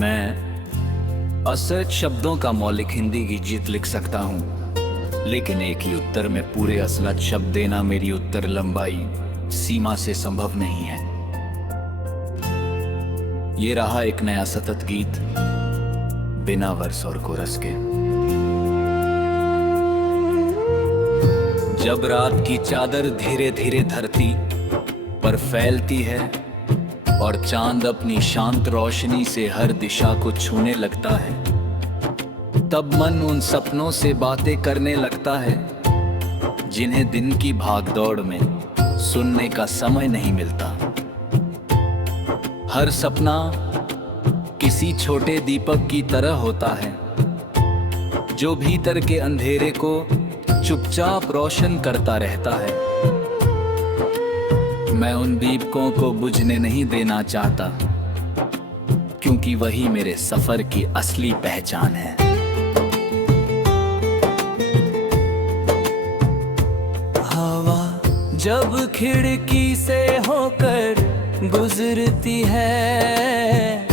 मैं असहज शब्दों का मौलिक हिंदी की जीत लिख सकता हूँ, लेकिन एक ही उत्तर में पूरे असलत शब्द देना मेरी उत्तर लंबाई सीमा से संभव नहीं है। ये रहा एक नया सतत गीत बिना वर्स और कोरस के। जब रात की चादर धीरे धीरे धरती पर फैलती है और चांद अपनी शांत रोशनी से हर दिशा को छूने लगता है, तब मन उन सपनों से बातें करने लगता है जिन्हें दिन की भागदौड़ में सुनने का समय नहीं मिलता। हर सपना किसी छोटे दीपक की तरह होता है जो भीतर के अंधेरे को चुपचाप रोशन करता रहता है। मैं उन दीपकों को बुझने नहीं देना चाहता, क्योंकि वही मेरे सफर की असली पहचान है। हवा जब खिड़की से होकर गुजरती है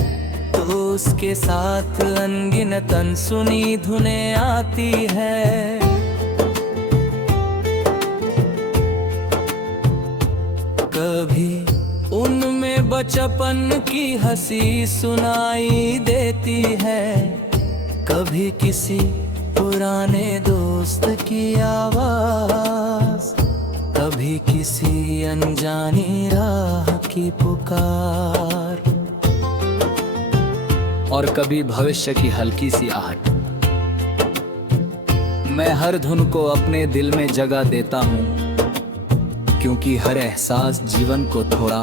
तो उसके साथ अनगिनत अनसुनी धुनें आती है। कभी उनमें बचपन की हंसी सुनाई देती है, कभी किसी पुराने दोस्त की आवाज, कभी किसी अनजानी राह की पुकार, और कभी भविष्य की हल्की सी आहट। मैं हर धुन को अपने दिल में जगह देता हूँ, क्योंकि हर एहसास जीवन को थोड़ा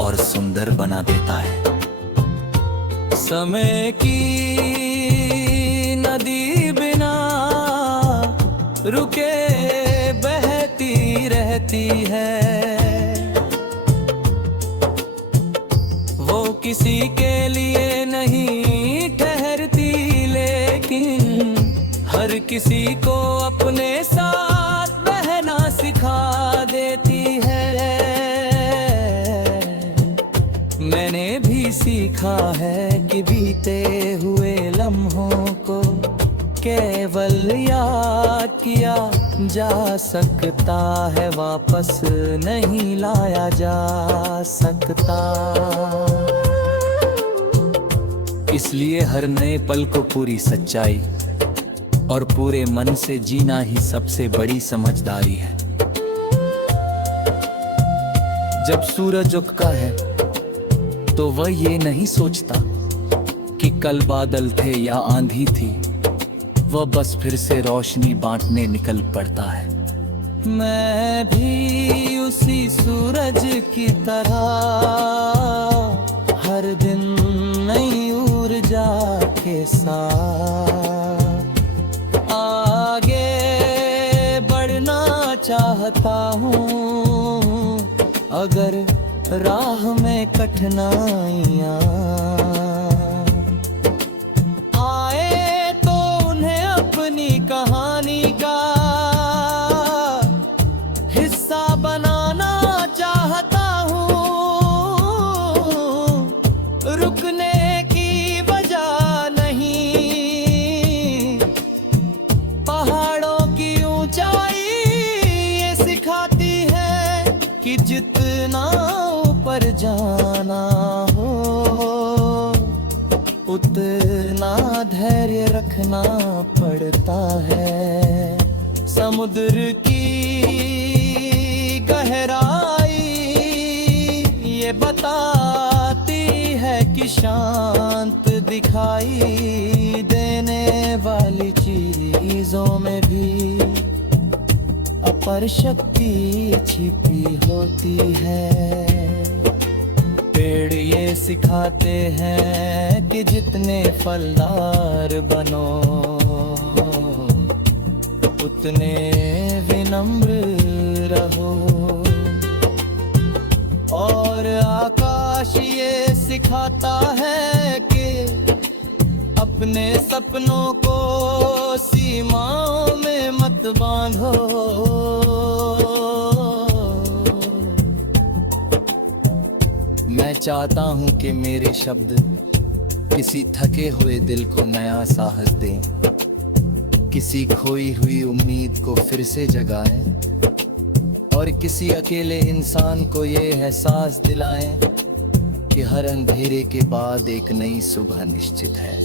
और सुंदर बना देता है। समय की नदी बिना रुके बहती रहती है, वो किसी के लिए नहीं ठहरती, लेकिन हर किसी को अपने साथ बहना सिखा देती है। मैंने भी सीखा है कि बीते हुए लम्हों को केवल याद किया जा सकता है, वापस नहीं लाया जा सकता। इसलिए हर नए पल को पूरी सच्चाई और पूरे मन से जीना ही सबसे बड़ी समझदारी है। जब सूरज उगता है तो वह ये नहीं सोचता कि कल बादल थे या आंधी थी, वह बस फिर से रोशनी बांटने निकल पड़ता है। मैं भी उसी सूरज की तरह हर दिन नई ऊर्जा के साथ आगे बढ़ना चाहता हूँ, अगर राह में कठिनाइयाँ आए तो उन्हें अपनी कहानी का हिस्सा बनाना चाहता हूँ। रुकने की वजह नहीं, पहाड़ों की ऊंचाई ये सिखाती है कि जितना ऊपर जाना हो उतना धैर्य रखना पड़ता है। समुद्र की गहराई ये बताती है कि शांत दिखाई देने वाली चीजों में भी अपर शक्ति छिपी होती है। पेड़ ये सिखाते हैं कि जितने फलदार बनो उतने विनम्र रहो, और आकाश ये सिखाता है कि अपने सपनों को सीमाओं में मत बांधो। मैं चाहता हूँ कि मेरे शब्द किसी थके हुए दिल को नया साहस दें, किसी खोई हुई उम्मीद को फिर से जगाएं, और किसी अकेले इंसान को ये एहसास दिलाएं कि हर अंधेरे के बाद एक नई सुबह निश्चित है।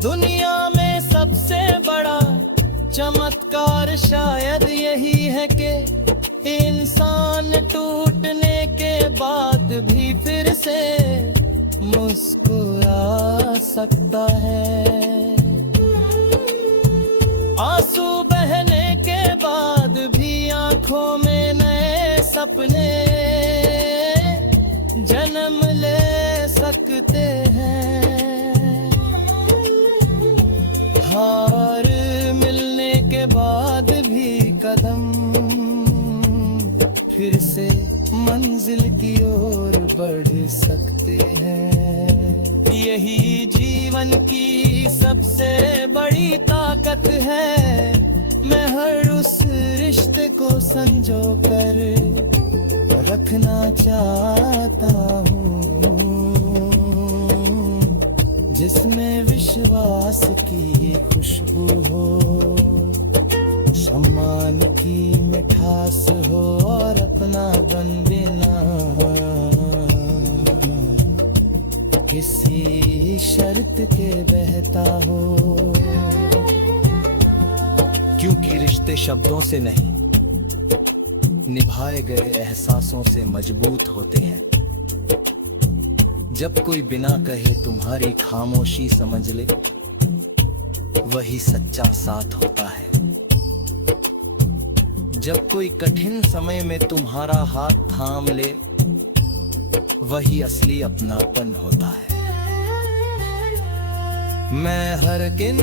दुनिया में सबसे बड़ा चमत्कार शायद यही है कि इंसान टूटने के बाद भी फिर से मुस्कुरा सकता है। आंसू बहने के बाद भी आंखों में नए सपने जन्म ले सकते हैं। हार मिलने के बाद भी कदम फिर से मंजिल की ओर बढ़ सकते हैं। यही जीवन की सबसे बड़ी ताकत है। मैं हर उस रिश्ते को संजो कर रखना चाहता हूँ जिसमें विश्वास की खुशबू हो, सम्मान की मिठास हो और अपनापन बिना किसी शर्त के बहता हो। क्योंकि रिश्ते शब्दों से नहीं, निभाए गए एहसासों से मजबूत होते हैं। जब कोई बिना कहे तुम्हारी खामोशी समझ ले, वही सच्चा साथ होता है। जब कोई कठिन समय में तुम्हारा हाथ थाम ले, वही असली अपनापन होता है। मैं हर दिन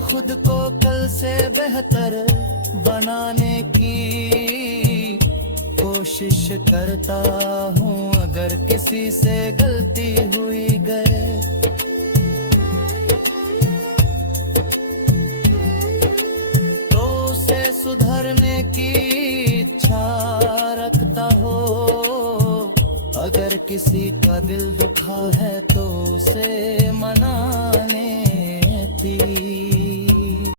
खुद को कल से बेहतर बनाने की कोशिश करता हूँ। अगर किसी से गलती हुई गए तो उसे सुधरने की इच्छा रखता हो। अगर किसी का दिल दुखा है तो उसे मनाने की